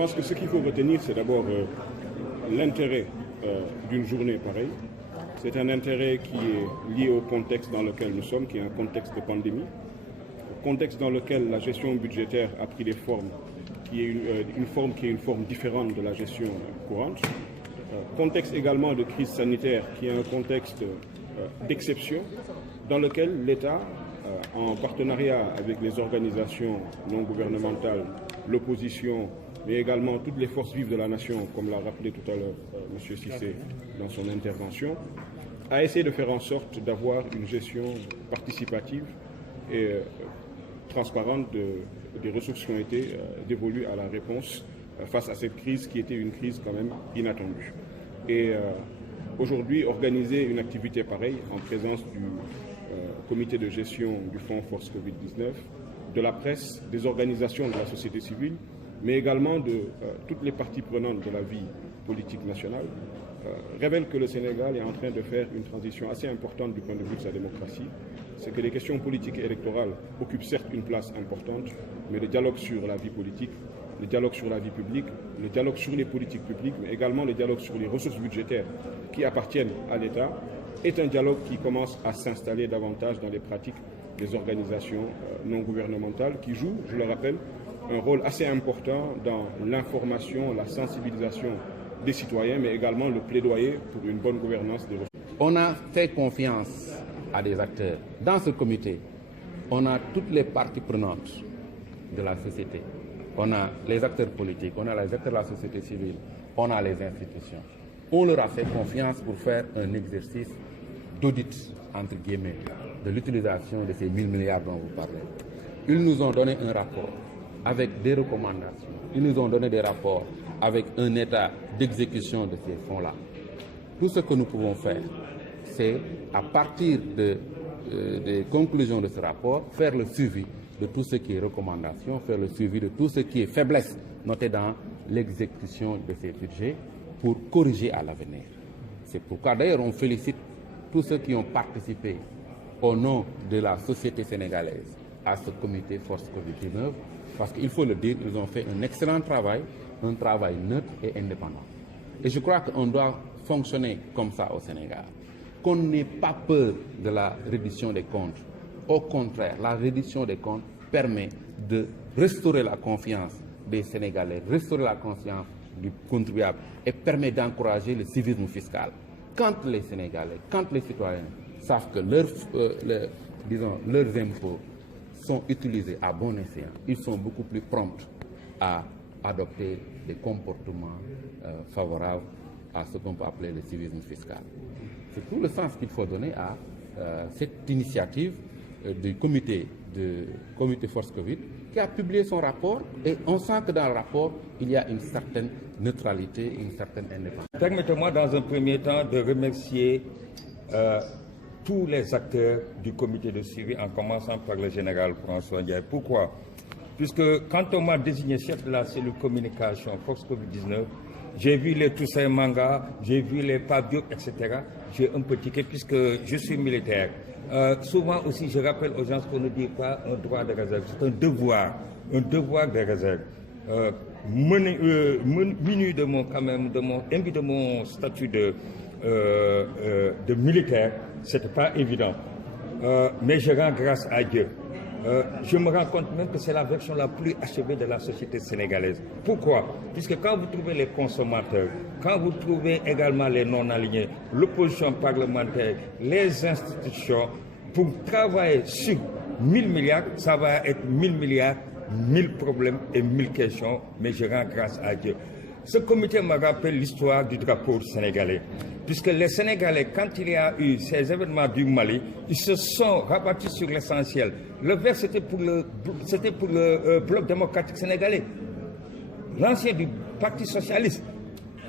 pense que ce qu'il faut retenir, c'est d'abord l'intérêt d'une journée pareille. C'est un intérêt qui est lié au contexte dans lequel nous sommes, qui est un contexte de pandémie, un contexte dans lequel la gestion budgétaire a pris des formes, qui est une forme différente de la gestion courante. Contexte également de crise sanitaire, qui est un contexte d'exception, dans lequel l'État, en partenariat avec les organisations non gouvernementales, l'opposition, mais également toutes les forces vives de la nation, comme l'a rappelé tout à l'heure M. Cissé dans son intervention, a essayé de faire en sorte d'avoir une gestion participative et transparente des ressources qui ont été dévolues à la réponse face à cette crise qui était une crise quand même inattendue. Et aujourd'hui, organiser une activité pareille en présence du comité de gestion du Fonds Force Covid-19, de la presse, des organisations de la société civile, mais également de toutes les parties prenantes de la vie politique nationale, révèle que le Sénégal est en train de faire une transition assez importante du point de vue de sa démocratie. C'est que les questions politiques et électorales occupent certes une place importante, mais le dialogue sur la vie politique, le dialogue sur la vie publique, le dialogue sur les politiques publiques, mais également le dialogue sur les ressources budgétaires qui appartiennent à l'État, est un dialogue qui commence à s'installer davantage dans les pratiques des organisations non gouvernementales qui jouent, je le rappelle, un rôle assez important dans l'information, la sensibilisation des citoyens, mais également le plaidoyer pour une bonne gouvernance des ressources. On a fait confiance à des acteurs. Dans ce comité, on a toutes les parties prenantes de la société. On a les acteurs politiques, on a les acteurs de la société civile, on a les institutions. On leur a fait confiance pour faire un exercice d'audit, entre guillemets, de l'utilisation de ces 1000 milliards dont vous parlez. Ils nous ont donné un rapport avec des recommandations. Ils nous ont donné des rapports avec un état d'exécution de ces fonds-là. Tout ce que nous pouvons faire, c'est, à partir des conclusions de ce rapport, faire le suivi de tout ce qui est recommandation, faire le suivi de tout ce qui est faiblesse notée dans l'exécution de ces budgets pour corriger à l'avenir. C'est pourquoi d'ailleurs on félicite tous ceux qui ont participé au nom de la société sénégalaise à ce comité Force Covid-19, parce qu'il faut le dire, ils ont fait un excellent travail, un travail neutre et indépendant. Et je crois qu'on doit fonctionner comme ça au Sénégal, qu'on n'ait pas peur de la reddition des comptes. Au contraire, la reddition des comptes permet de restaurer la confiance des Sénégalais, restaurer la confiance du contribuable et permet d'encourager le civisme fiscal. Quand les Sénégalais, quand les citoyens savent que leurs impôts sont utilisés à bon escient, ils sont beaucoup plus prompts à adopter des comportements favorables à ce qu'on peut appeler le civisme fiscal. C'est tout le sens qu'il faut donner à cette initiative du comité Force Covid qui a publié son rapport, et on sent que dans le rapport, il y a une certaine neutralité, une certaine indépendance. Permettez-moi dans un premier temps de remercier tous les acteurs du comité de suivi, en commençant par le général François Ndiaye. Pourquoi? Puisque quand on m'a désigné chef de la cellule communication Force Covid-19, j'ai vu les Toussaint Manga, j'ai vu les Pape Diop, etc. J'ai un peu tiqué puisque je suis militaire. Souvent aussi, je rappelle aux gens qu'on ne dit pas un droit de réserve, c'est un devoir de réserve. Muni de mon statut de militaire, c'était pas évident. Mais je rends grâce à Dieu. Je me rends compte même que c'est la version la plus achevée de la société sénégalaise. Pourquoi? Puisque quand vous trouvez les consommateurs, quand vous trouvez également les non-alignés, l'opposition parlementaire, les institutions, pour travailler sur 1000 milliards, ça va être 1000 milliards, 1000 problèmes et 1000 questions, mais je rends grâce à Dieu. Ce comité me rappelle l'histoire du drapeau sénégalais. Puisque les Sénégalais, quand il y a eu ces événements du Mali, ils se sont rabattus sur l'essentiel. Le vert, c'était pour le bloc démocratique sénégalais. L'ancien du Parti socialiste,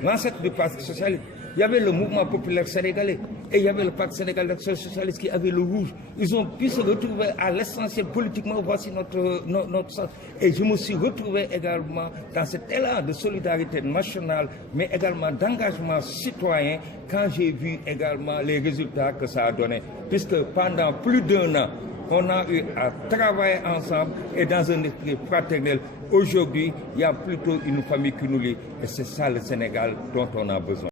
l'ancêtre du Parti socialiste, il y avait le mouvement populaire sénégalais et il y avait le Parti sénégalais d'action socialiste qui avait le rouge. Ils ont pu se retrouver à l'essentiel politiquement, voici notre sens. Et je me suis retrouvé également dans cet élan de solidarité nationale, mais également d'engagement citoyen quand j'ai vu également les résultats que ça a donné. Puisque pendant plus d'1 an, On a eu à travailler ensemble et dans un esprit fraternel. Aujourd'hui, il y a plutôt une famille qui nous lie et c'est ça le Sénégal dont on a besoin.